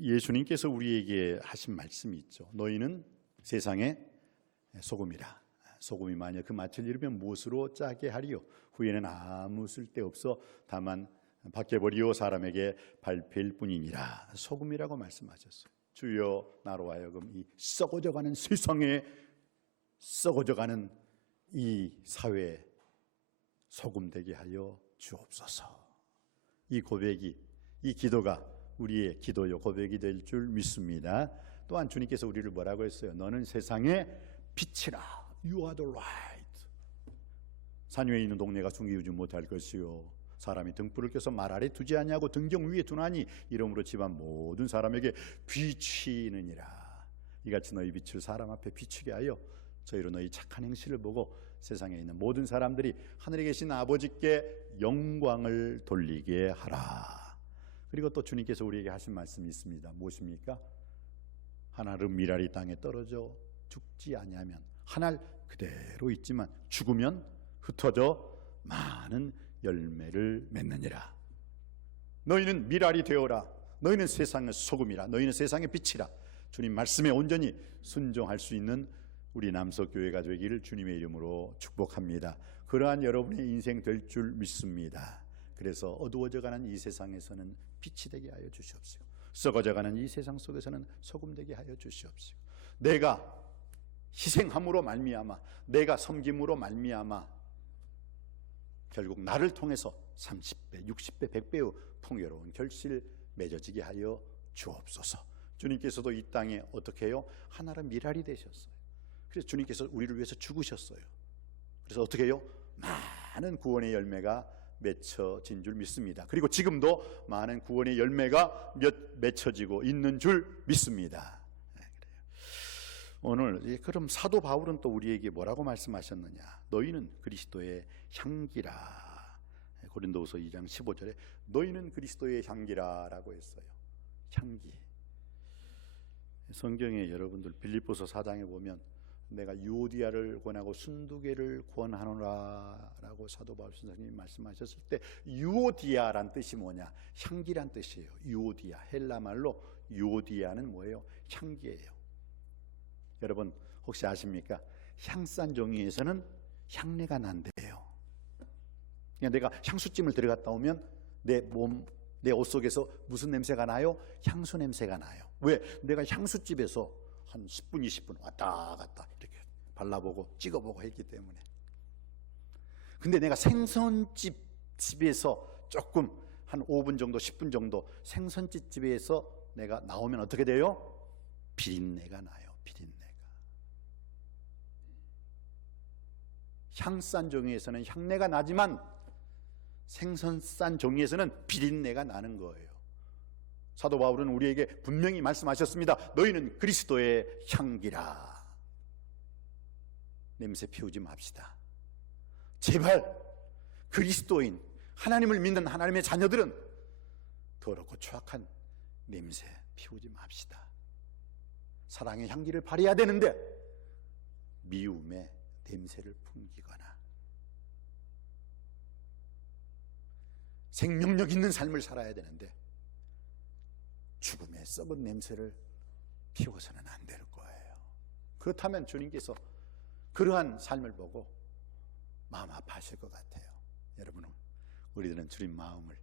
예수님께서 우리에게 하신 말씀이 있죠. 너희는 세상의 소금이라. 소금이 만약 그 맛을 잃으면 무엇으로 짜게 하리요? 후에는 아무 쓸데없어 다만 밖에 버리오 사람에게 밟힐 뿐이니라. 소금이라고 말씀하셨어요. 주여 나로 하여금 이 썩어져가는 세상에 썩어져가는 이 사회에 소금 되게 하여 주옵소서. 이 고백이, 이 기도가 우리의 기도요 고백이 될 줄 믿습니다. 또한 주님께서 우리를 뭐라고 했어요? 너는 세상의 빛이라. You are the light. 산 위에 있는 동네가 숨기지 못할 것이요 사람이 등불을 켜서 말 아래 두지 아니하고 등경 위에 두나니 이러므로 집안 모든 사람에게 비치느니라. 이같이 너희 빛을 사람 앞에 비추게 하여 저희로 너희 착한 행실을 보고 세상에 있는 모든 사람들이 하늘에 계신 아버지께 영광을 돌리게 하라. 그리고 또 주님께서 우리에게 하신 말씀이 있습니다. 무엇입니까? 한 알은 미랄이 땅에 떨어져 죽지 아니하면 한 알 그대로 있지만 죽으면 흩어져 많은 열매를 맺느니라. 너희는 미랄이 되어라. 너희는 세상의 소금이라. 너희는 세상의 빛이라. 주님 말씀에 온전히 순종할 수 있는 우리 남석교회가 되기를 주님의 이름으로 축복합니다. 그러한 여러분의 인생 될 줄 믿습니다. 그래서 어두워져가는 이 세상에서는 빛이 되게 하여 주시옵시고 썩어져가는 이 세상 속에서는 소금 되게 하여 주시옵시고 내가 희생함으로 말미암아 내가 섬김으로 말미암아 결국 나를 통해서 30배, 60배, 100배의 풍요로운 결실 맺어지게 하여 주옵소서. 주님께서도 이 땅에 어떻게 해요? 하나로 미랄이 되셨어요. 그래서 주님께서 우리를 위해서 죽으셨어요. 그래서 어떻게 해요? 많은 구원의 열매가 맺혀진 줄 믿습니다. 그리고 지금도 많은 구원의 열매가 맺혀지고 있는 줄 믿습니다. 그래요. 오늘 그럼 사도 바울은 또 우리에게 뭐라고 말씀하셨느냐? 너희는 그리스도의 향기라. 고린도후서 2장 15절에 너희는 그리스도의 향기라 라고 했어요. 향기. 성경에 여러분들 빌립보서 4장에 보면 내가 유오디아를 권하고 순두개를 권하노라 라고 사도 바울 선생님이 말씀하셨을 때 유오디아란 뜻이 뭐냐? 향기란 뜻이에요. 유오디아. 헬라말로 유오디아는 뭐예요? 향기예요. 여러분 혹시 아십니까? 향싼 종이에서는 향내가 난대요. 그냥 내가 향수찜을 들어갔다 오면 내 옷 속에서 무슨 냄새가 나요? 향수 냄새가 나요. 왜? 내가 향수집에서 한 10분, 20분 왔다 갔다 이렇게 발라보고 찍어보고 했기 때문에. 근데 내가 생선집에서 조금 한 5분 정도, 10분 정도 생선집에서 내가 나오면 어떻게 돼요? 비린내가 나요. 비린내가. 향싼 종이에서는 향내가 나지만 생선 싼 종이에서는 비린내가 나는 거예요. 사도 바울은 우리에게 분명히 말씀하셨습니다. 너희는 그리스도의 향기라. 냄새 피우지 맙시다. 제발 그리스도인 하나님을 믿는 하나님의 자녀들은 더럽고 추악한 냄새 피우지 맙시다. 사랑의 향기를 발해야 되는데 미움의 냄새를 풍기거나 생명력 있는 삶을 살아야 되는데 죽음의 썩은 냄새를 피워서는 안 될 거예요. 그렇다면 주님께서 그러한 삶을 보고 마음 아파하실 것 같아요. 여러분은 우리들은 주님 마음을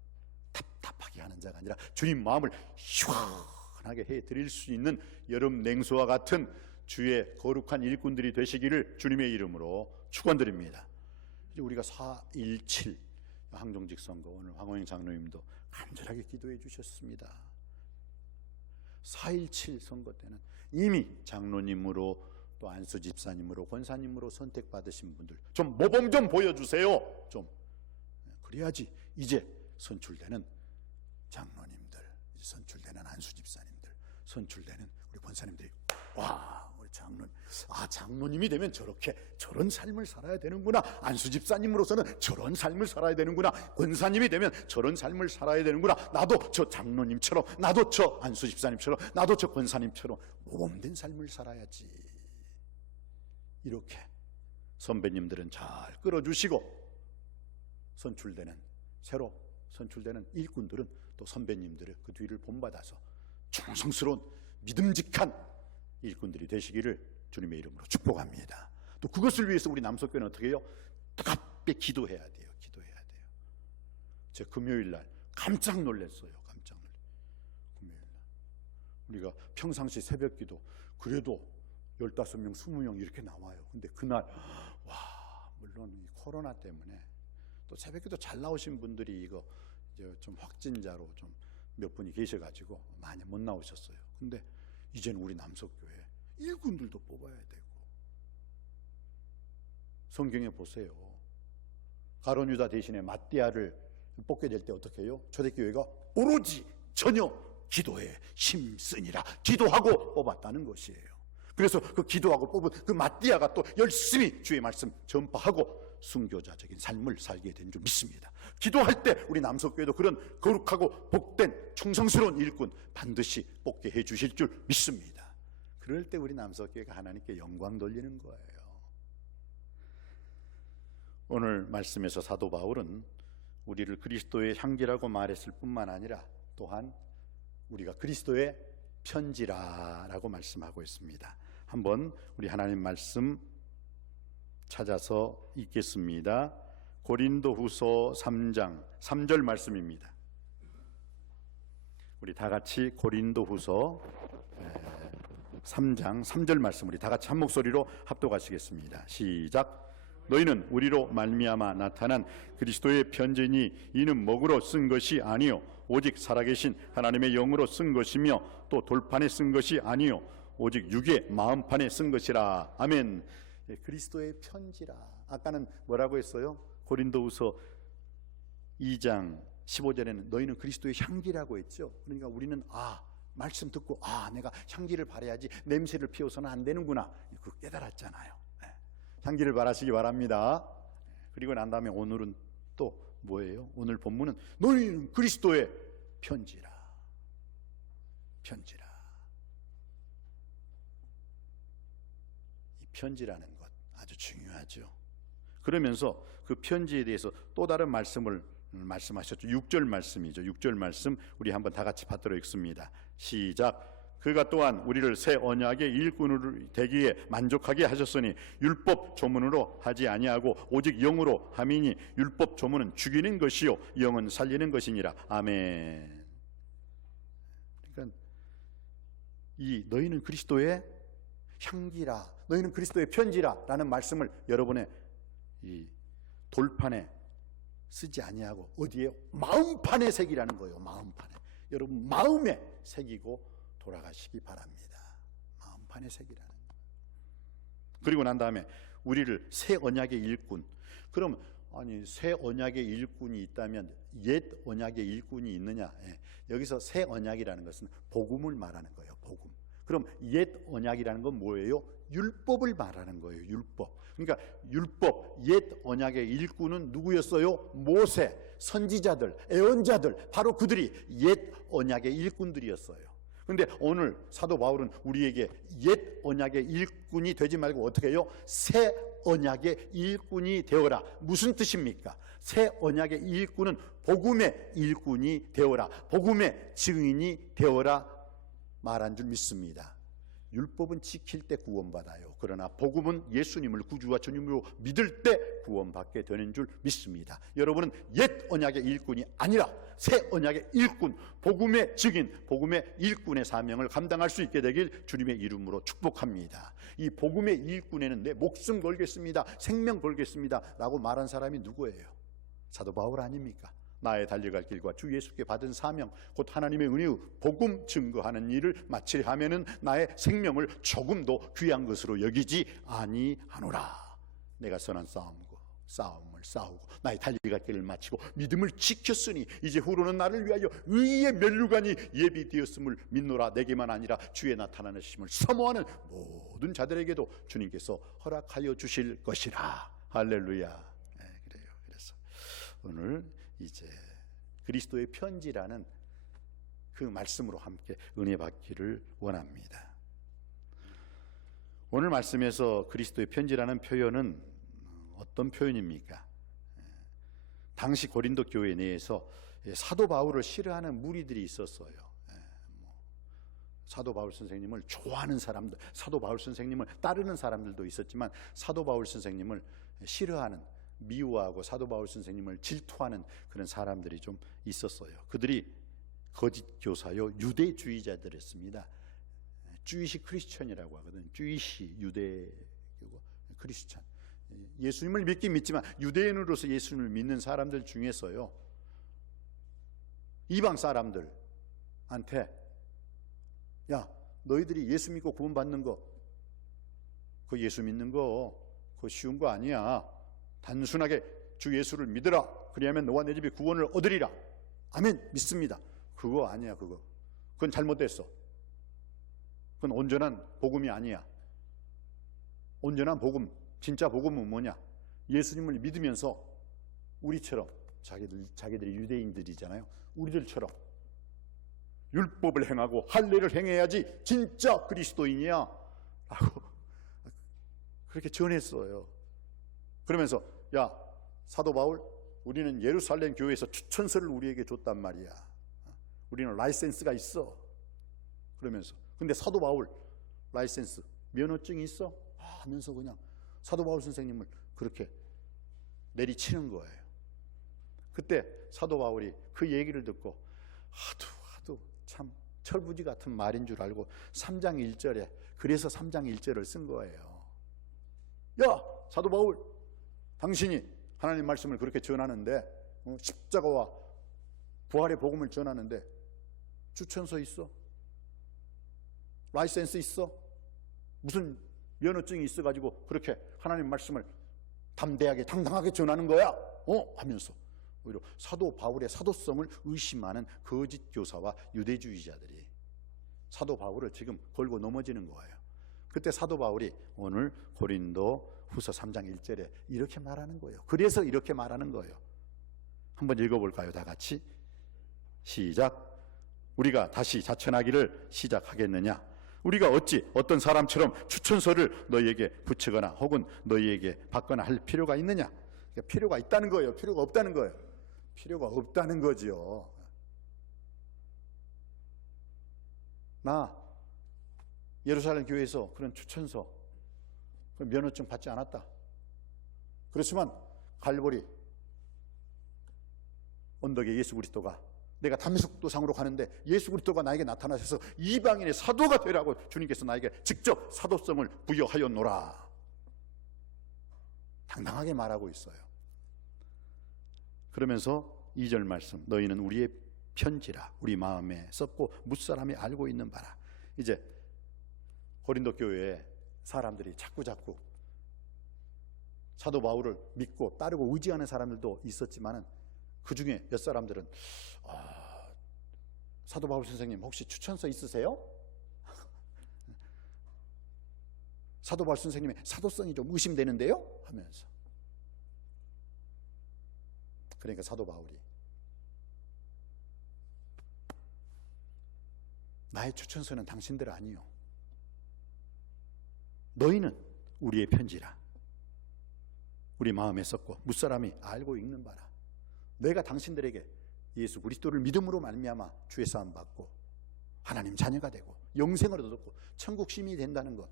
답답하게 하는 자가 아니라 주님 마음을 시원하게 해드릴 수 있는 여름 냉수와 같은 주의 거룩한 일꾼들이 되시기를 주님의 이름으로 축원드립니다. 이제 우리가 4.17 항정직 선거 오늘 황호영 장로님도 간절하게 기도해 주셨습니다. 4.17 선거 때는 이미 장로님으로 또 안수 집사님으로 권사님으로 선택받으신 분들 좀 모범 좀 보여주세요. 좀 그래야지 이제 선출되는 장로님들, 이제 선출되는 안수 집사님들, 선출되는 우리 권사님들이 와 우리 장로님이 되면 저런 삶을 살아야 되는구나. 안수 집사님으로서는 저런 삶을 살아야 되는구나. 권사님이 되면 저런 삶을 살아야 되는구나. 나도 저 장로님처럼, 나도 저 안수 집사님처럼, 나도 저 권사님처럼 모범된 삶을 살아야지. 이렇게 선배님들은 잘 끌어주시고 새로 선출되는 일꾼들은 또 선배님들의 그 뒤를 본받아서 충성스러운 믿음직한 일꾼들이 되시기를 주님의 이름으로 축복합니다. 또 그것을 위해서 우리 남석교회는 어떻게 해요? 뜨겁게 기도해야 돼요. 기도해야 돼요. 제 금요일 날 깜짝 놀랐어요. 깜짝 놀랐어요. 금요일 날 우리가 평상시 새벽 기도 그래도 15명, 20명 이렇게 나와요. 근데 그날 물론 이 코로나 때문에 또 새벽 기도 잘 나오신 분들이 이거 이제 좀 확진자로 좀 몇 분이 계셔가지고 많이 못 나오셨어요. 근데 이제는 우리 남석교회 일꾼들도 뽑아야 되고, 성경에 보세요. 가룟 유다 대신에 마띠아를 뽑게 될 때 어떻게 해요? 초대교회가 오로지 전혀 기도에 힘쓰니라 기도하고 뽑았다는 것이에요. 그래서 그 기도하고 뽑은 그 마띠아가 또 열심히 주의 말씀 전파하고 순교자적인 삶을 살게 된 줄 믿습니다. 기도할 때 우리 남석교회도 그런 거룩하고 복된 충성스러운 일꾼 반드시 뽑게 해 주실 줄 믿습니다. 그럴 때 우리 남석교회가 하나님께 영광 돌리는 거예요. 오늘 말씀에서 사도 바울은 우리를 그리스도의 향기라고 말했을 뿐만 아니라 또한 우리가 그리스도의 편지라라고 말씀하고 있습니다. 한번 우리 하나님 말씀 찾아서 읽겠습니다. 고린도후서 3장 3절 말씀입니다. 우리 다 같이 고린도후서 3장 3절 말씀 우리 다 같이 한 목소리로 합독하시겠습니다. 시작. 너희는 우리로 말미암아 나타난 그리스도의 편지니 이는 먹으로 쓴 것이 아니요 오직 살아계신 하나님의 영으로 쓴 것이며 또 돌판에 쓴 것이 아니요 오직 육의 마음판에 쓴 것이라. 아멘. 그리스도의 편지라. 아까는 뭐라고 했어요? 고린도후서 2장 15절에는 너희는 그리스도의 향기라고 했죠. 그러니까 우리는 말씀 듣고 내가 향기를 바라야지 냄새를 피워서는 안 되는구나, 그거 깨달았잖아요. 향기를 바라시기 바랍니다. 그리고 난 다음에 오늘은 또 뭐예요? 오늘 본문은 너희는 그리스도의 편지라. 편지라. 이 편지라는 것 아주 중요하죠. 그러면서 그 편지에 대해서 또 다른 말씀을 말씀하셨죠. 6절 말씀이죠. 6절 말씀 우리 한번 다 같이 받들어 읽습니다. 시작. 그가 또한 우리를 새 언약의 일꾼으로 되기에 만족하게 하셨으니 율법 조문으로 하지 아니하고 오직 영으로 함이니 율법 조문은 죽이는 것이요 영은 살리는 것이니라. 아멘. 그러니까 이 너희는 그리스도의 향기라, 너희는 그리스도의 편지라 라는 말씀을 여러분의 이 돌판에 쓰지 아니하고 어디에? 마음판에 새기라는 거예요. 마음판에. 여러분 마음에 새기고 돌아가시기 바랍니다. 마음판에 새기라는 거예요. 그리고 난 다음에 우리를 새 언약의 일꾼. 그럼 새 언약의 일꾼이 있다면 옛 언약의 일꾼이 있느냐? 여기서 새 언약이라는 것은 복음을 말하는 거예요. 복음. 그럼 옛 언약이라는 건 뭐예요? 율법을 말하는 거예요. 율법. 그러니까 율법, 옛 언약의 일꾼은 누구였어요? 모세, 선지자들, 애언자들, 바로 그들이 옛 언약의 일꾼들이었어요. 그런데 오늘 사도 바울은 우리에게 옛 언약의 일꾼이 되지 말고 어떻게 해요? 새 언약의 일꾼이 되어라. 무슨 뜻입니까? 새 언약의 일꾼은 복음의 일꾼이 되어라, 복음의 증인이 되어라 말한 줄 믿습니다. 율법은 지킬 때 구원받아요. 그러나 복음은 예수님을 구주와 주님으로 믿을 때 구원받게 되는 줄 믿습니다. 여러분은 옛 언약의 일꾼이 아니라 새 언약의 일꾼, 복음의 증인, 복음의 일꾼의 사명을 감당할 수 있게 되길 주님의 이름으로 축복합니다. 이 복음의 일꾼에는 내 목숨 걸겠습니다, 생명 걸겠습니다 라고 말한 사람이 누구예요? 사도 바울 아닙니까? 나의 달려갈 길과 주 예수께 받은 사명, 곧 하나님의 은혜의 복음 증거하는 일을 마치려 하면은 나의 생명을 조금도 귀한 것으로 여기지 아니하노라. 내가 선한 싸움을 싸우고 나의 달려갈 길을 마치고 믿음을 지켰으니 이제 후로는 나를 위하여 의의 면류관이 예비되었음을 믿노라. 내게만 아니라 주의 나타나심을 사모하는 모든 자들에게도 주님께서 허락하여 주실 것이라. 할렐루야. 그래요. 그래서 오늘 이제 그리스도의 편지라는 그 말씀으로 함께 은혜 받기를 원합니다. 오늘 말씀에서 그리스도의 편지라는 표현은 어떤 표현입니까? 당시 고린도 교회 내에서 사도 바울을 싫어하는 무리들이 있었어요. 사도 바울 선생님을 좋아하는 사람들, 사도 바울 선생님을 따르는 사람들도 있었지만 사도 바울 선생님을 싫어하는, 미워하고 사도 바울 선생님을 질투하는 그런 사람들이 좀 있었어요. 그들이 거짓 교사요 유대주의자들이었습니다. 주이시 크리스천이라고 하거든요. 주이시 유대 크리스천. 예수님을 믿긴 믿지만 유대인으로서 예수님을 믿는 사람들 중에서요, 이방 사람들한테 야, 너희들이 예수 믿고 구원 받는 거, 그 예수 믿는 거 그거 쉬운 거 아니야. 단순하게 주 예수를 믿으라. 그리하면 너와 내 집이 구원을 얻으리라. 아멘. 믿습니다. 그거 아니야. 그건 잘못됐어. 그건 온전한 복음이 아니야. 온전한 복음, 진짜 복음은 뭐냐? 예수님을 믿으면서 우리처럼, 자기들이 유대인들이잖아요. 우리들처럼 율법을 행하고 할례를 행해야지 진짜 그리스도인이야 라고 그렇게 전했어요. 그러면서 야, 사도 바울, 우리는 예루살렘 교회에서 추천서를 우리에게 줬단 말이야. 우리는 라이센스가 있어. 그러면서 근데 사도 바울 라이센스, 면허증이 있어? 하면서 그냥 사도 바울 선생님을 그렇게 내리치는 거예요. 그때 사도 바울이 그 얘기를 듣고 하도 참 철부지 같은 말인 줄 알고 3장 1절에, 그래서 3장 1절을 쓴 거예요. 야, 사도 바울, 당신이 하나님 말씀을 그렇게 전하는데, 십자가와 부활의 복음을 전하는데 추천서 있어? 라이센스 있어? 무슨 면허증이 있어가지고 그렇게 하나님 말씀을 담대하게 당당하게 전하는 거야? 하면서 오히려 사도 바울의 사도성을 의심하는 거짓 교사와 유대주의자들이 사도 바울을 지금 걸고 넘어지는 거예요. 그때 사도 바울이 오늘 고린도 후서 3장 1절에 이렇게 말하는 거예요. 그래서 이렇게 말하는 거예요. 한번 읽어볼까요? 다 같이 시작. 우리가 다시 자천하기를 시작하겠느냐? 우리가 어찌 어떤 사람처럼 추천서를 너희에게 붙이거나 혹은 너희에게 받거나 할 필요가 있느냐? 그러니까 필요가 있다는 거예요? 필요가 없다는 거예요? 필요가 없다는 거지요. 나 예루살렘 교회에서 그런 추천서, 면허증 받지 않았다. 그렇지만 갈보리 언덕에 예수 그리스도가, 내가 담메섹도상으로 가는데 예수 그리스도가 나에게 나타나셔서 이방인의 사도가 되라고 주님께서 나에게 직접 사도성을 부여하였노라. 당당하게 말하고 있어요. 그러면서 2절 말씀, 너희는 우리의 편지라 우리 마음에 썼고 무사람이 알고 있는 바라. 이제 고린도 교회에 사람들이 자꾸 사도 바울을 믿고 따르고 의지하는 사람들도 있었지만은 그 중에 몇 사람들은 사도 바울 선생님 혹시 추천서 있으세요? 사도 바울 선생님의 사도성이 좀 의심되는데요? 하면서, 그러니까 사도 바울이 나의 추천서는 당신들 아니요, 너희는 우리의 편지라 우리 마음에 썼고 무사람이 알고 읽는 바라. 내가 당신들에게 예수 그리스도를 믿음으로 말미암아 주의 사함 받고 하나님 자녀가 되고 영생을 얻었고 천국 시민이 된다는 것,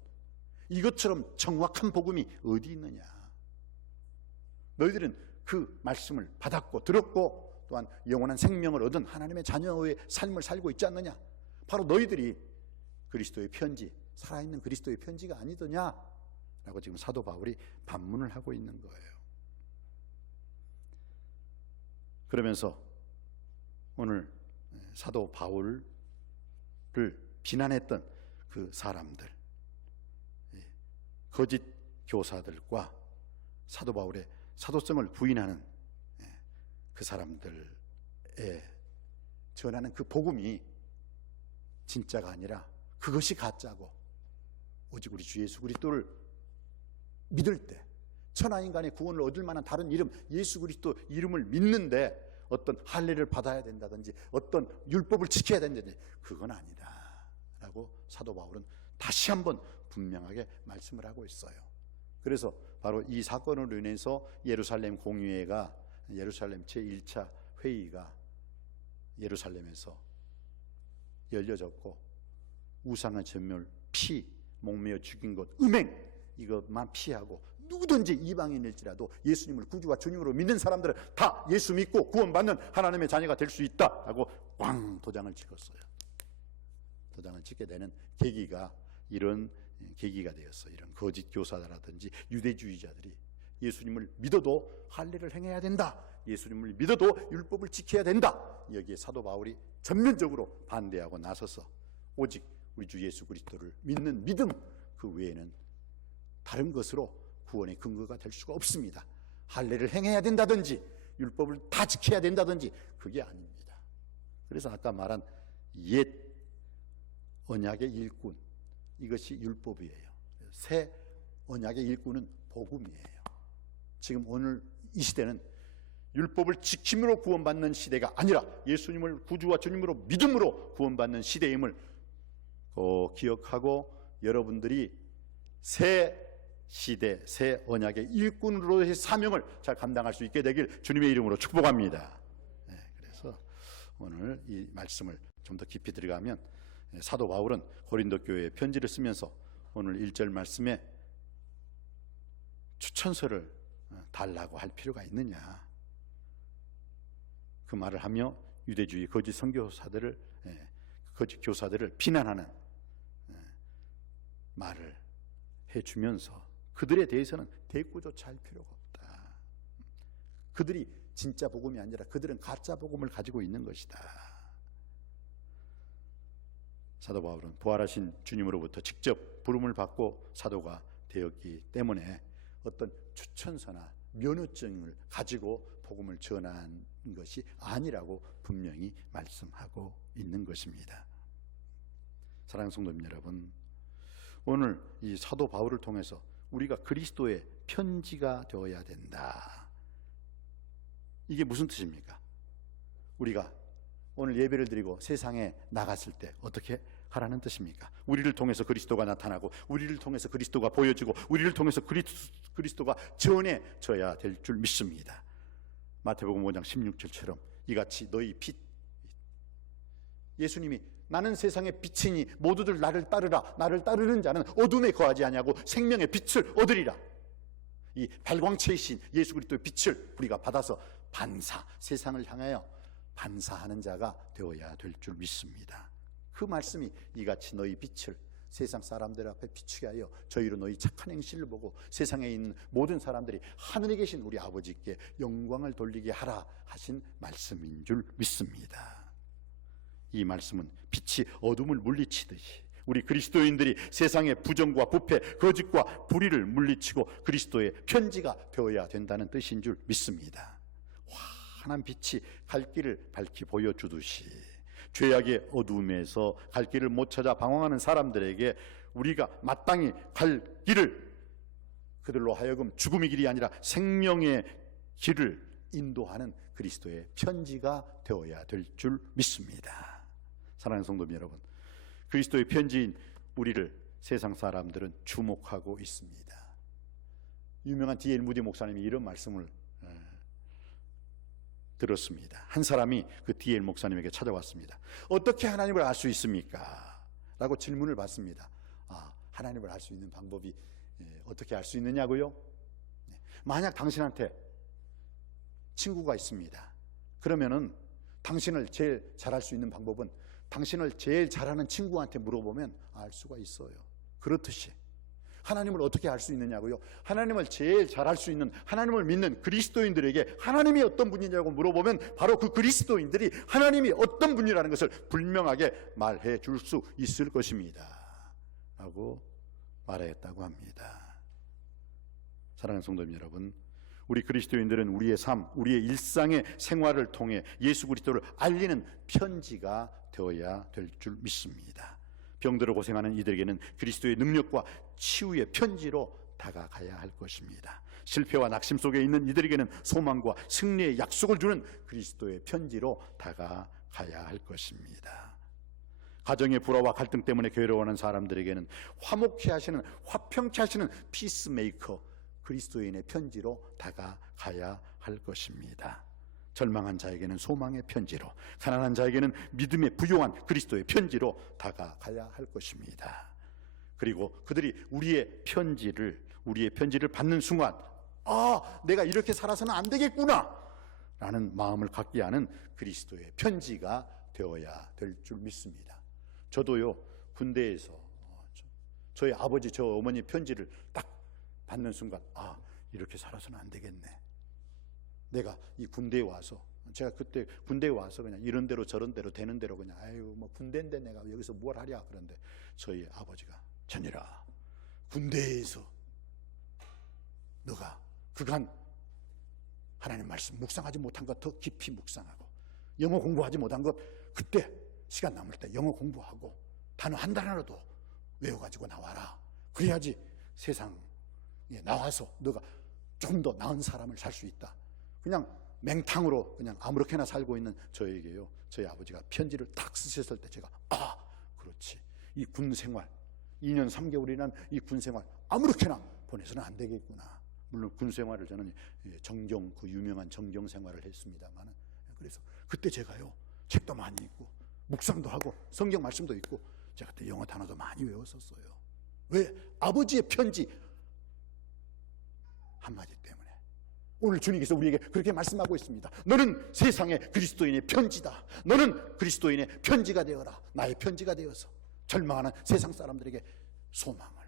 이것처럼 정확한 복음이 어디 있느냐? 너희들은 그 말씀을 받았고 들었고 또한 영원한 생명을 얻은 하나님의 자녀의 삶을 살고 있지 않느냐? 바로 너희들이 그리스도의 편지, 살아있는 그리스도의 편지가 아니더냐? 라고 지금 사도 바울이 반문을 하고 있는 거예요. 그러면서 오늘 사도 바울을 비난했던 그 사람들, 거짓 교사들과 사도 바울의 사도성을 부인하는 그 사람들에 전하는 그 복음이 진짜가 아니라 그것이 가짜고, 오직 우리 주 예수 그리스도를 믿을 때 천하인간의 구원을 얻을 만한 다른 이름, 예수 그리스도 이름을 믿는데 어떤 할례를 받아야 된다든지 어떤 율법을 지켜야 된다든지 그건 아니다 라고 사도 바울은 다시 한번 분명하게 말씀을 하고 있어요. 그래서 바로 이 사건으로 인해서 예루살렘 공의회가, 예루살렘 제1차 회의가 예루살렘에서 열려졌고 우상의 전멸, 피, 목매어 죽인 것, 음행, 이것만 피하고 누구든지 이방인일지라도 예수님을 구주와 주님으로 믿는 사람들은 다 예수 믿고 구원받는 하나님의 자녀가 될 수 있다 하고 꽝 도장을 찍었어요. 도장을 찍게 되는 계기가 이런 계기가 되었어요. 이런 거짓 교사라든지 유대주의자들이 예수님을 믿어도 할례를 행해야 된다, 예수님을 믿어도 율법을 지켜야 된다, 여기에 사도 바울이 전면적으로 반대하고 나서서 오직 우리 주 예수 그리스도를 믿는 믿음 그 외에는 다른 것으로 구원의 근거가 될 수가 없습니다. 할례를 행해야 된다든지 율법을 다 지켜야 된다든지 그게 아닙니다. 그래서 아까 말한 옛 언약의 일꾼, 이것이 율법이에요. 새 언약의 일꾼은 복음이에요. 지금 오늘 이 시대는 율법을 지킴으로 구원받는 시대가 아니라 예수님을 구주와 주님으로 믿음으로 구원받는 시대임을 기억하고 여러분들이 새 시대, 새 언약의 일꾼으로의 사명을 잘 감당할 수 있게 되길 주님의 이름으로 축복합니다. 그래서 오늘 이 말씀을 좀 더 깊이 들어가면 사도 바울은 고린도 교회에 편지를 쓰면서 오늘 1절 말씀에 추천서를 달라고 할 필요가 있느냐, 그 말을 하며 유대주의 거짓 선교사들을, 거짓 교사들을 비난하는 말을 해주면서 그들에 대해서는 대꾸조차 할 필요가 없다. 그들이 진짜 복음이 아니라 그들은 가짜 복음을 가지고 있는 것이다. 사도 바울은 부활하신 주님으로부터 직접 부름을 받고 사도가 되었기 때문에 어떤 추천서나 면허증을 가지고 복음을 전한 것이 아니라고 분명히 말씀하고 있는 것입니다. 사랑하는 성도님 여러분, 오늘 이 사도 바울을 통해서 우리가 그리스도의 편지가 되어야 된다. 이게 무슨 뜻입니까? 우리가 오늘 예배를 드리고 세상에 나갔을 때 어떻게 하라는 뜻입니까? 우리를 통해서 그리스도가 나타나고 우리를 통해서 그리스도가 보여지고 우리를 통해서 그리스도가 전해져야 될 줄 믿습니다. 마태복음 5장 16절처럼 이같이 너희 빛, 예수님이 나는 세상의 빛이니 모두들 나를 따르라, 나를 따르는 자는 어둠에 거하지 아니하고 생명의 빛을 얻으리라. 이 발광체이신 예수 그리스도의 빛을 우리가 받아서 반사, 세상을 향하여 반사하는 자가 되어야 될 줄 믿습니다. 그 말씀이 이같이 너희 빛을 세상 사람들 앞에 비추게 하여 저희로 너희 착한 행실을 보고 세상에 있는 모든 사람들이 하늘에 계신 우리 아버지께 영광을 돌리게 하라 하신 말씀인 줄 믿습니다. 이 말씀은 빛이 어둠을 물리치듯이 우리 그리스도인들이 세상의 부정과 부패, 거짓과 불의를 물리치고 그리스도의 편지가 되어야 된다는 뜻인 줄 믿습니다. 환한 빛이 갈 길을 밝히 보여주듯이 죄악의 어둠에서 갈 길을 못 찾아 방황하는 사람들에게 우리가 마땅히 갈 길을, 그들로 하여금 죽음의 길이 아니라 생명의 길을 인도하는 그리스도의 편지가 되어야 될 줄 믿습니다. 사랑하는 성도님 여러분, 그리스도의 편지인 우리를 세상 사람들은 주목하고 있습니다. 유명한 D.L. 무디 목사님이 이런 말씀을 들었습니다. 한 사람이 그 D.L. 목사님에게 찾아왔습니다. 어떻게 하나님을 알 수 있습니까? 라고 질문을 받습니다. 하나님을 알 수 있는 방법이 어떻게 알 수 있느냐고요? 만약 당신한테 친구가 있습니다. 그러면은 당신을 제일 잘 알 수 있는 방법은 당신을 제일 잘하는 친구한테 물어보면 알 수가 있어요. 그렇듯이 하나님을 어떻게 알 수 있느냐고요? 하나님을 제일 잘 알 수 있는, 하나님을 믿는 그리스도인들에게 하나님이 어떤 분이냐고 물어보면 바로 그 그리스도인들이 하나님이 어떤 분이라는 것을 분명하게 말해 줄 수 있을 것입니다 라고 말했다고 합니다. 사랑하는 성도님 여러분, 우리 그리스도인들은 우리의 삶, 우리의 일상의 생활을 통해 예수 그리스도를 알리는 편지가 되어야 될 줄 믿습니다. 병들어 고생하는 이들에게는 그리스도의 능력과 치유의 편지로 다가가야 할 것입니다. 실패와 낙심 속에 있는 이들에게는 소망과 승리의 약속을 주는 그리스도의 편지로 다가가야 할 것입니다. 가정의 불화와 갈등 때문에 괴로워하는 사람들에게는 화목케 하시는, 화평케 하시는 피스메이커 그리스도인의 편지로 다가가야 할 것입니다. 절망한 자에게는 소망의 편지로, 가난한 자에게는 믿음의 부요한 그리스도의 편지로 다가가야 할 것입니다. 그리고 그들이 우리의 편지를 받는 순간, 내가 이렇게 살아서는 안 되겠구나 라는 마음을 갖게 하는 그리스도의 편지가 되어야 될 줄 믿습니다. 저도요, 군대에서 저희 아버지, 저 어머니 편지를 딱 받는 순간, 이렇게 살아서는 안 되겠네. 내가 이 군대에 와서, 제가 그때 군대에 와서 그냥 이런 대로 저런 대로 되는 대로 그냥 뭐 군대인데 내가 여기서 뭘 하랴. 그런데 저희 아버지가, 전일아, 군대에서 너가 그간 하나님 말씀 묵상하지 못한 것 더 깊이 묵상하고, 영어 공부하지 못한 것 그때 시간 남을 때 영어 공부하고 단어 한 단어라도 외워가지고 나와라. 그래야지 세상에 나와서 너가 좀 더 나은 사람을 살 수 있다. 그냥 맹탕으로 그냥 아무렇게나 살고 있는 저에게요, 저희 아버지가 편지를 딱 쓰셨을 때 제가 그렇지, 이 군 생활 2년 3개월이란 이 군 생활 아무렇게나 보내서는 안 되겠구나. 물론 군 생활을 저는 정경, 그 유명한 정경 생활을 했습니다만, 그래서 그때 제가요 책도 많이 읽고 묵상도 하고 성경 말씀도 읽고 제가 그때 영어 단어도 많이 외웠었어요. 왜? 아버지의 편지 한마디 때문에. 오늘 주님께서 우리에게 그렇게 말씀하고 있습니다. 너는 세상의 그리스도인의 편지다. 너는 그리스도인의 편지가 되어라. 나의 편지가 되어서 절망하는 세상 사람들에게 소망을,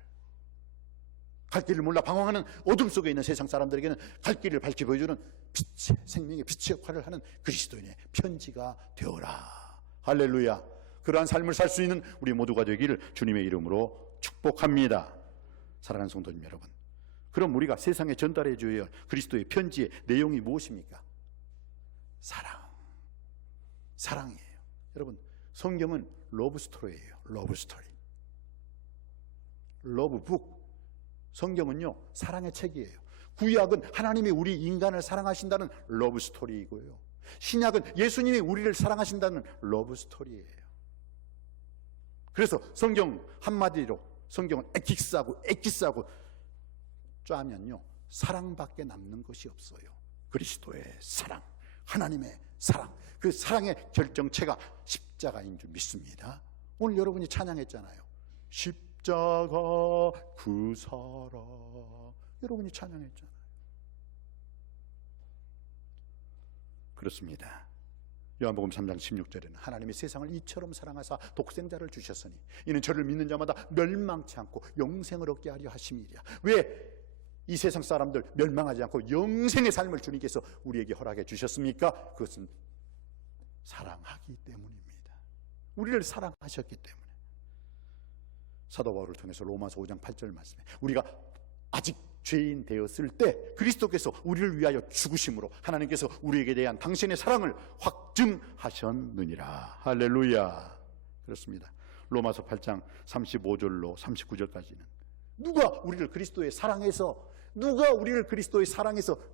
갈 길을 몰라 방황하는 어둠 속에 있는 세상 사람들에게는 갈 길을 밝히 보여주는 빛의, 생명의 빛의 역할을 하는 그리스도인의 편지가 되어라. 할렐루야. 그러한 삶을 살 수 있는 우리 모두가 되기를 주님의 이름으로 축복합니다. 사랑하는 성도님 여러분, 그럼 우리가 세상에 전달해 줘야 할 그리스도의 편지의 내용이 무엇입니까? 사랑이에요. 여러분, 성경은 러브 스토리예요. 러브 스토리, 러브 북. 성경은요 사랑의 책이에요. 구약은 하나님이 우리 인간을 사랑하신다는 러브 스토리이고요, 신약은 예수님이 우리를 사랑하신다는 러브 스토리예요. 그래서 성경 한마디로 성경은 엑기스하고 짜면요 사랑밖에 남는 것이 없어요. 그리스도의 사랑, 하나님의 사랑, 그 사랑의 결정체가 십자가인 줄 믿습니다. 오늘 여러분이 찬양했잖아요. 십자가 그 사랑, 여러분이 찬양했잖아요. 그렇습니다. 요한복음 3장 16절에는 하나님이 세상을 이처럼 사랑하사 독생자를 주셨으니 이는 저를 믿는 자마다 멸망치 않고 영생을 얻게 하려 하심이랴. 왜 이 세상 사람들 멸망하지 않고 영생의 삶을 주님께서 우리에게 허락해 주셨습니까? 그것은 사랑하기 때문입니다. 우리를 사랑하셨기 때문에. 사도 바울을 통해서 로마서 5장 8절 말씀에 우리가 아직 죄인 되었을 때 그리스도께서 우리를 위하여 죽으심으로 하나님께서 우리에게 대한 당신의 사랑을 확증하셨느니라. 할렐루야. 그렇습니다. 로마서 8장 35절로 39절까지는 누가 우리를 그리스도의 사랑해서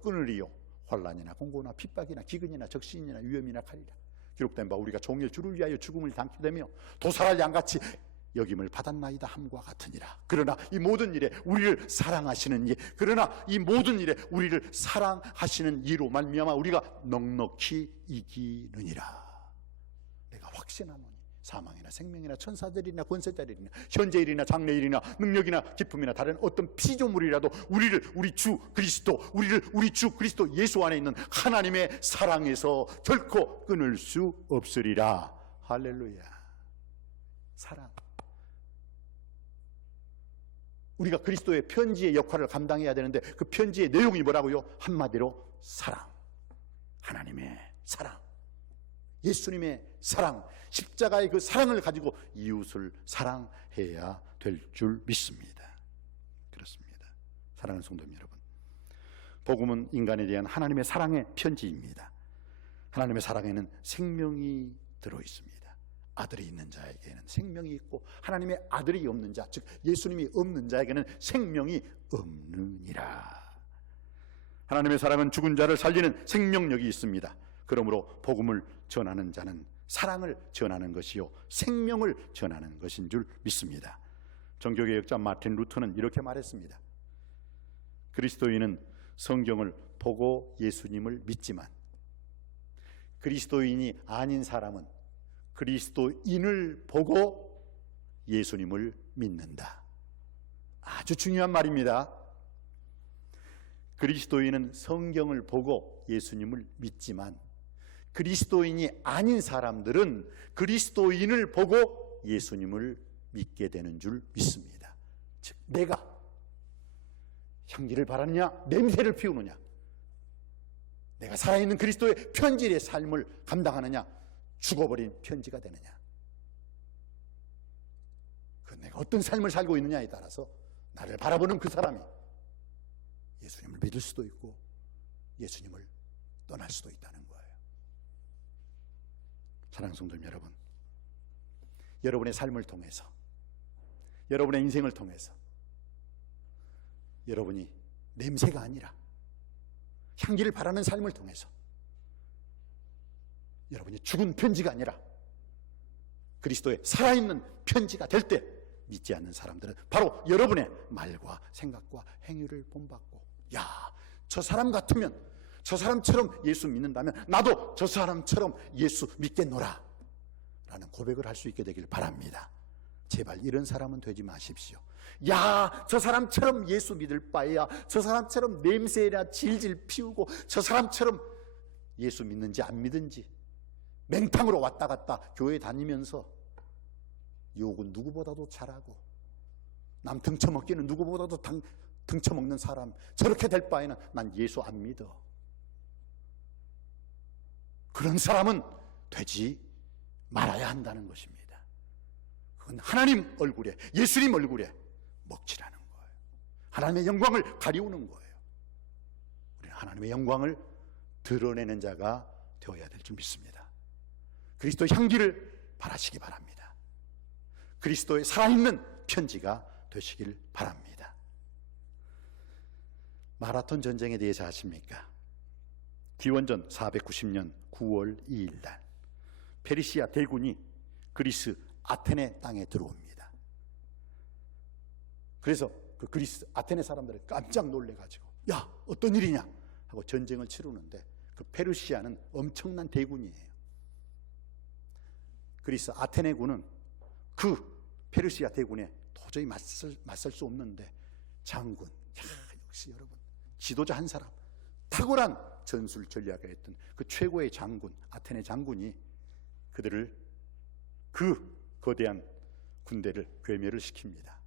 끊으리요? 환난이나 공고나 핍박이나 기근이나 적신이나 위험이나 칼이라. 기록된 바 우리가 종일 주를 위하여 죽음을 당케 되며 도살할 양같이 여김을 받았나이다 함과 같으니라. 그러나 이 모든 일에 우리를 사랑하시는 이로 말미암아 우리가 넉넉히 이기느니라. 내가 확신하노니 사망이나 생명이나 천사들이나 권세자들이나 현재일이나 장래일이나 능력이나 기쁨이나 다른 어떤 피조물이라도 우리 주 그리스도 예수 안에 있는 하나님의 사랑에서 결코 끊을 수 없으리라. 할렐루야. 사랑. 우리가 그리스도의 편지의 역할을 감당해야 되는데 그 편지의 내용이 뭐라고요? 한마디로 사랑. 하나님의 사랑, 예수님의 사랑, 십자가의 그 사랑을 가지고 이웃을 사랑해야 될 줄 믿습니다. 그렇습니다. 사랑하는 성도님 여러분, 복음은 인간에 대한 하나님의 사랑의 편지입니다. 하나님의 사랑에는 생명이 들어있습니다. 아들이 있는 자에게는 생명이 있고 하나님의 아들이 없는 자, 즉 예수님이 없는 자에게는 생명이 없느니라. 하나님의 사랑은 죽은 자를 살리는 생명력이 있습니다. 그러므로 복음을 전하는 자는 사랑을 전하는 것이요 생명을 전하는 것인 줄 믿습니다. 정교개혁자 마틴 루터는 이렇게 말했습니다. 그리스도인은 성경을 보고 예수님을 믿지만 그리스도인이 아닌 사람은 그리스도인을 보고 예수님을 믿는다. 아주 중요한 말입니다. 그리스도인은 성경을 보고 예수님을 믿지만 그리스도인이 아닌 사람들은 그리스도인을 보고 예수님을 믿게 되는 줄 믿습니다. 즉 내가 향기를 바라느냐 냄새를 피우느냐, 내가 살아있는 그리스도의 편지의 삶을 감당하느냐 죽어버린 편지가 되느냐, 그 내가 어떤 삶을 살고 있느냐에 따라서 나를 바라보는 그 사람이 예수님을 믿을 수도 있고 예수님을 떠날 수도 있다는 거예요. 사랑하는 성도 여러분, 여러분의 삶을 통해서, 여러분의 인생을 통해서 여러분이 냄새가 아니라 향기를 바라는 삶을 통해서 여러분이 죽은 편지가 아니라 그리스도의 살아있는 편지가 될 때 믿지 않는 사람들은 바로 여러분의 말과 생각과 행위를 본받고, 야, 저 사람 같으면, 저 사람처럼 예수 믿는다면 나도 저 사람처럼 예수 믿겠노라 라는 고백을 할 수 있게 되길 바랍니다. 제발 이런 사람은 되지 마십시오. 야, 저 사람처럼 예수 믿을 바에야 저 사람처럼 냄새나 질질 피우고 저 사람처럼 예수 믿는지 안 믿는지 맹탕으로 왔다 갔다 교회 다니면서 욕은 누구보다도 잘하고 남 등쳐먹기는 누구보다도 등쳐먹는 사람, 저렇게 될 바에는 난 예수 안 믿어. 그런 사람은 되지 말아야 한다는 것입니다. 그건 하나님 얼굴에, 예수님 얼굴에 먹칠하는 거예요. 하나님의 영광을 가리우는 거예요. 우리는 하나님의 영광을 드러내는 자가 되어야 될 줄 믿습니다. 그리스도의 향기를 바라시기 바랍니다. 그리스도의 살아있는 편지가 되시길 바랍니다. 마라톤 전쟁에 대해서 아십니까? 기원전 490년 9월 2일 날 페르시아 대군이 그리스 아테네 땅에 들어옵니다. 그래서 그 그리스 아테네 사람들을 깜짝 놀래가지고, 야, 어떤 일이냐 하고 전쟁을 치르는데, 그 페르시아는 엄청난 대군이에요. 그리스 아테네군은 그 페르시아 대군에 도저히 맞설 수 없는데 장군, 야, 역시 여러분 지도자 한 사람, 탁월한 전술 전략을 했던 그 최고의 장군, 아테네 장군이 그들을, 그 거대한 군대를 괴멸을 시킵니다.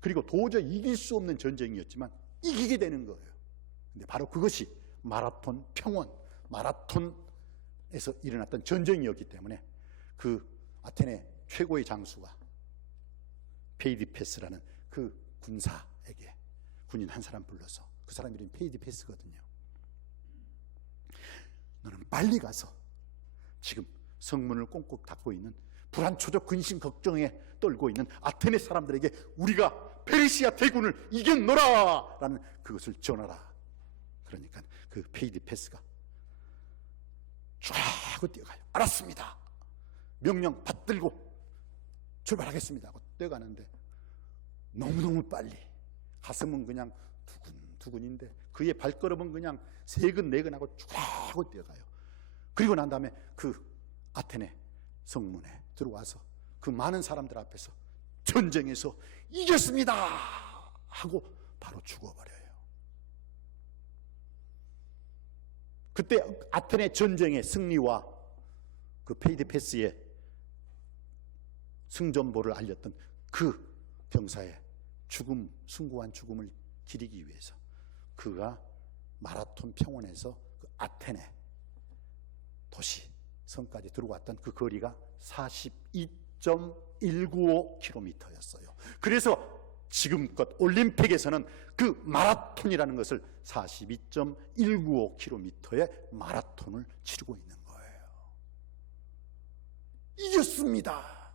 그리고 도저히 이길 수 없는 전쟁이었지만 이기게 되는 거예요. 근데 바로 그것이 마라톤 평원, 마라톤에서 일어났던 전쟁이었기 때문에 그 아테네 최고의 장수가 페이디페스라는 그 군사에게 군인 한 사람 불러서, 그 사람 이름이 페이디페스거든요. 너는 빨리 가서 지금 성문을 꽁꽁 닫고 있는 불안초적 근심 걱정에 떨고 있는 아테네 사람들에게 우리가 페르시아 대군을 이겼노라 라는 그것을 전하라. 그러니까 그 페이디페스가 쫙 뛰어가요. 알았습니다. 명령 받들고 출발하겠습니다 하고 뛰어가는데 너무너무 빨리, 가슴은 그냥 두근두근인데 그의 발걸음은 그냥 세근네근하고 쫙 뛰어가요. 그리고 난 다음에 그 아테네 성문에 들어와서 그 많은 사람들 앞에서 전쟁에서 이겼습니다 하고 바로 죽어버려요. 그때 아테네 전쟁의 승리와 그 페이디페스의 승전보를 알렸던 그 병사의 죽음, 숭고한 죽음을 기리기 위해서 그가 마라톤 평원에서 그 아테네 도시 성까지 들어왔던 그 거리가 42.195km였어요. 그래서 지금껏 올림픽에서는 그 마라톤이라는 것을 42.195km의 마라톤을 치르고 있는 거예요. 이겼습니다.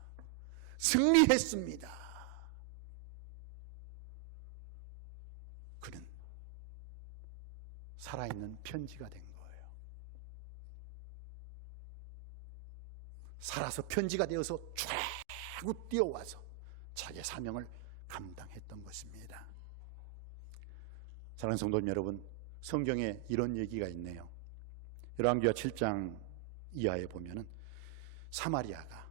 승리했습니다. 그는 살아있는 편지가 된 거예요. 살아서 편지가 되어서 쫙 뛰어와서 자기의 사명을 감당했던 것입니다. 사랑하는 성도 여러분, 성경에 이런 얘기가 있네요. 열왕기하 7장 이하에 보면은 사마리아가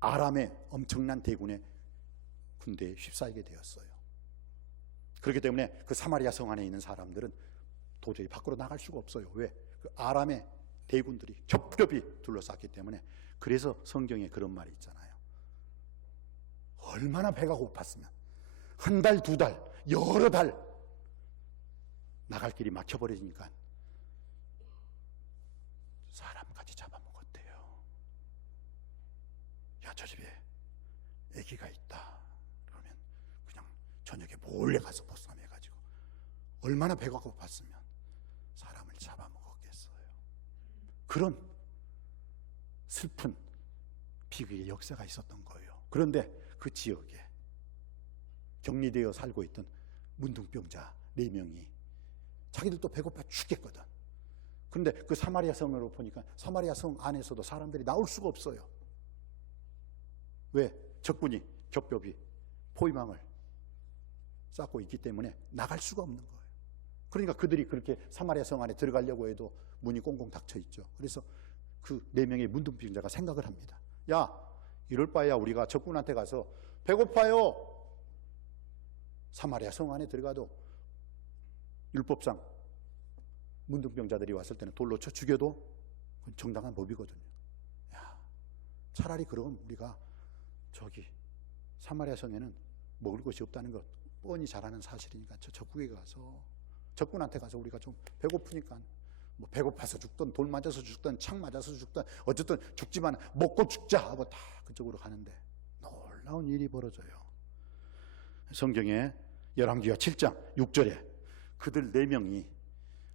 아람의 엄청난 대군의 군대에 휩싸이게 되었어요. 그렇기 때문에 그 사마리아 성 안에 있는 사람들은 도저히 밖으로 나갈 수가 없어요. 왜? 그 아람의 대군들이 겹겹이 둘러쌌기 때문에. 그래서 성경에 그런 말이 있잖아요. 얼마나 배가 고팠으면 한 달, 두 달, 여러 달 나갈 길이 막혀버리니까 사람까지 잡아먹었대요. 야, 저 집에 아기가 있다 그러면 그냥 저녁에 몰래 가서 보쌈해가지고 얼마나 배가 고팠으면 사람을 잡아먹었겠어요. 그런 슬픈 비극의 역사가 있었던 거예요. 그런데 그 지역에 격리되어 살고 있던 문둥병자 4명이 자기들도 배고파 죽겠거든. 그런데 그 사마리아 성으로 보니까 사마리아 성 안에서도 사람들이 나올 수가 없어요. 왜? 적군이 겹겹이 포위망을 쌓고 있기 때문에 나갈 수가 없는 거예요. 그러니까 그들이 그렇게 사마리아 성 안에 들어가려고 해도 문이 꽁꽁 닫혀 있죠. 그래서 그 4명의 문둥병자가 생각을 합니다. 야, 이럴 바에야 우리가 적군한테 가서 배고파요. 사마리아 성 안에 들어가도 율법상 문둥병자들이 왔을 때는 돌로 쳐 죽여도 그건 정당한 법이거든요. 야, 차라리 그럼 우리가 저기 사마리아 성에는 먹을 것이 없다는 것 뻔히 잘 아는 사실이니까 저 적국에 가서 적군한테 가서 우리가 좀 배고프니까 뭐 배고파서 죽든 돌 맞아서 죽든 창 맞아서 죽든 어쨌든 죽지만 먹고 죽자 하고 다 그쪽으로 가는데 놀라운 일이 벌어져요. 성경에 열왕기하 7장 6절에 그들 4명이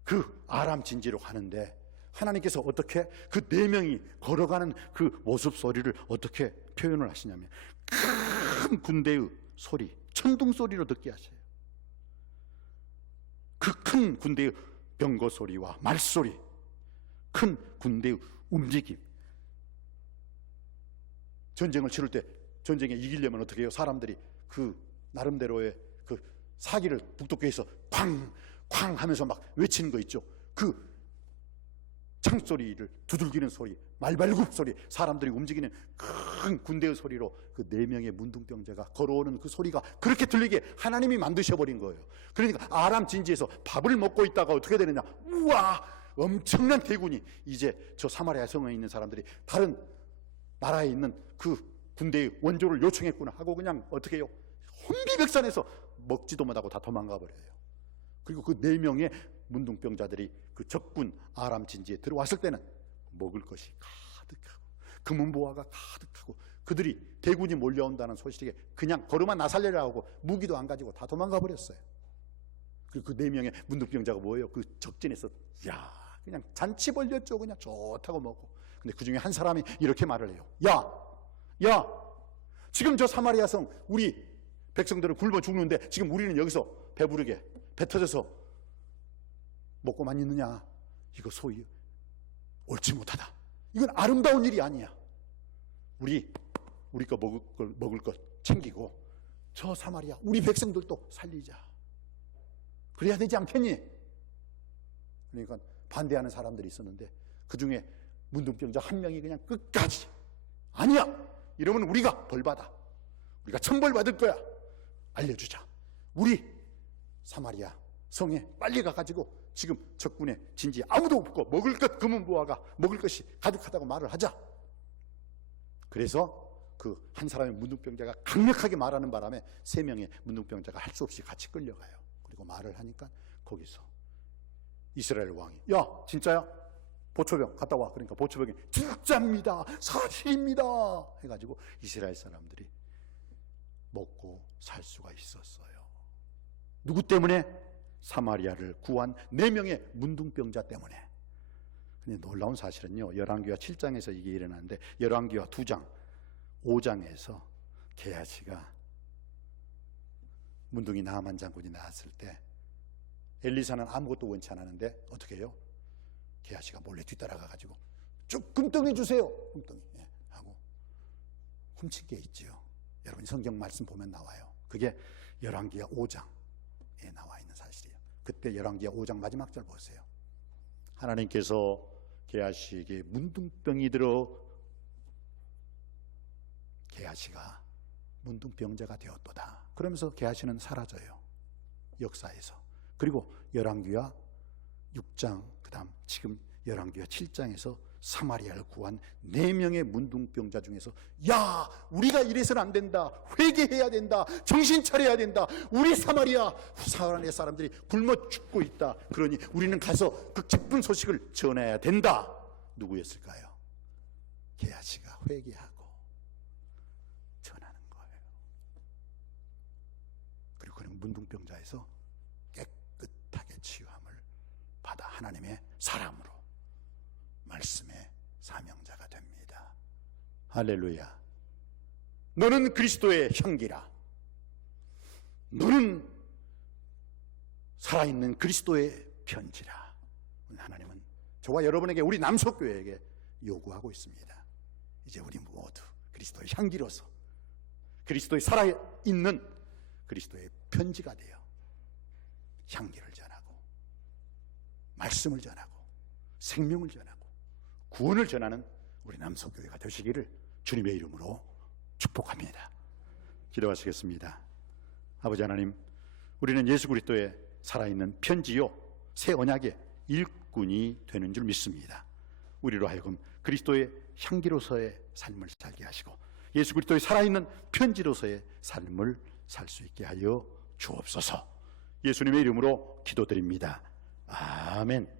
그 아람 진지로 가는데 하나님께서 어떻게 그 4명이 걸어가는 그 모습 소리를 어떻게 표현을 하시냐면 큰 군대의 소리, 천둥 소리로 듣게 하셔요. 그 큰 군대의 병거 소리와 말소리, 큰 군대의 움직임. 전쟁을 치를 때 전쟁에 이기려면 어떻게 해요? 사람들이 그 나름대로의 그 사기를 북돋교에서 쾅! 쾅! 하면서 막 외치는 거 있죠. 그 창소리를 두들기는 소리, 말발굽 소리, 사람들이 움직이는 큰 군대의 소리로 그 4명의 문둥병자가 걸어오는 그 소리가 그렇게 들리게 하나님이 만드셔버린 거예요. 그러니까 아람 진지에서 밥을 먹고 있다가 어떻게 되느냐, 우와, 엄청난 대군이 이제 저 사마리아 성에 있는 사람들이 다른 나라에 있는 그 군대의 원조를 요청했구나 하고 그냥 어떻게 해요? 혼비백산해서 먹지도 못하고 다 도망가 버려요. 그리고 그 4명의 문둥병자들이 그 적군 아람 진지에 들어왔을 때는 먹을 것이 가득하고 금은보화가 가득하고 그들이 대군이 몰려온다는 소식에 그냥 걸음아 나살려라 하고 무기도 안 가지고 다 도망가 버렸어요. 그리고 그 4명의 문둥병자가 뭐예요? 그 적진에서 야 그냥 잔치 벌렸죠. 그냥 좋다고 먹고. 근데 그 중에 한 사람이 이렇게 말을 해요. 야 지금 저 사마리아 성 우리 백성들은 굶어 죽는데 지금 우리는 여기서 배부르게 배 터져서 먹고만 있느냐? 이거 소위 옳지 못하다. 이건 아름다운 일이 아니야. 우리 거 먹을 것 챙기고 저 사마리아 우리 백성들도 살리자. 그래야 되지 않겠니? 그러니까 반대하는 사람들이 있었는데 그 중에 문둥병자 한 명이 그냥 끝까지 아니야. 이러면 우리가 벌받아. 우리가 천벌 받을 거야. 알려주자. 우리 사마리아 성에 빨리 가가지고 지금 적군의 진지에 아무도 없고 먹을 것 금은보화가 먹을 것이 가득하다고 말을 하자. 그래서 그 한 사람의 문둥병자가 강력하게 말하는 바람에 3명의 문둥병자가 할 수 없이 같이 끌려가요. 그리고 말을 하니까 거기서 이스라엘 왕이 야 진짜야? 보초병 갔다 와. 그러니까 보초병이 진짜입니다. 사실입니다. 해가지고 이스라엘 사람들이 먹고 살 수가 있었어요. 누구 때문에? 사마리아를 구한 4명의 문둥병자 때문에. 근데 놀라운 사실은요, 열왕기하 7장에서 이게 일어나는데 열왕기하 2장 5장에서 게하시가 문둥이 나아만 장군이 나왔을 때 엘리사는 아무것도 원치 않았는데 어떻게 해요? 게하시가 몰래 뒤따라가가지고 쭉 금덩이 주세요. 금덩이 하고 훔친 게 있지요. 여러분 성경 말씀 보면 나와요. 그게 열왕기하 5장에 나와 있는 사실이에요. 그때 열왕기하 5장 마지막 절 보세요. 하나님께서 게하시에게 문둥병이 들어 게하시가 문둥병자가 되었도다. 그러면서 게하시는 사라져요, 역사에서. 그리고 열왕기하 6장, 그 다음 지금 열왕기하 7장에서 사마리아를 구한 4명의 문둥병자 중에서, 야, 우리가 이래서는 안 된다, 회개해야 된다, 정신 차려야 된다, 우리 사마리아 사람들이 굶어 죽고 있다, 그러니 우리는 가서 그 기쁜 소식을 전해야 된다. 누구였을까요? 게하시가 회개하고 전하는 거예요. 그리고 그는 문둥병자에서 깨끗하게 치유함을 받아 하나님의 사람으로, 말씀의 사명자가 됩니다. 할렐루야. 너는 그리스도의 향기라. 너는 살아있는 그리스도의 편지라. 하나님은 저와 여러분에게, 우리 남석교회에게 요구하고 있습니다. 이제 우리 모두 그리스도의 향기로서, 그리스도의 살아있는 그리스도의 편지가 되어 향기를 전하고, 말씀을 전하고, 생명을 전하고, 구원을 전하는 우리 남석교회가 되시기를 주님의 이름으로 축복합니다. 기도하시겠습니다. 아버지 하나님, 우리는 예수 그리스도의 살아있는 편지요, 새 언약의 일꾼이 되는 줄 믿습니다. 우리로 하여금 그리스도의 향기로서의 삶을 살게 하시고, 예수 그리스도의 살아있는 편지로서의 삶을 살 수 있게 하여 주옵소서. 예수님의 이름으로 기도드립니다. 아멘.